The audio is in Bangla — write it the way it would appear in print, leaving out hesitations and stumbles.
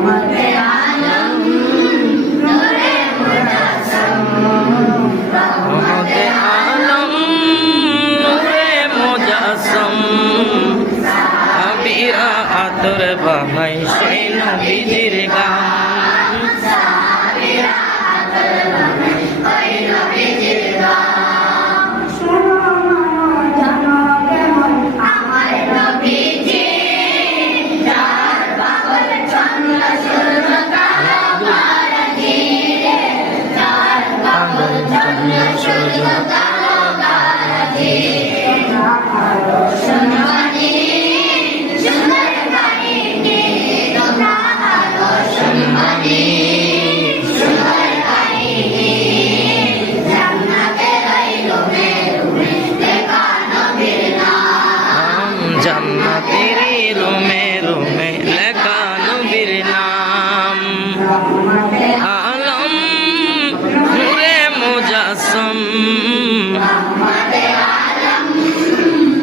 রহমতে আলম নূরে মুজাসসাম সাহাবীরা আতর বানাই সেই নবীজির গান জান্নাতের রুমে রুমে লেখা নবীর নাম।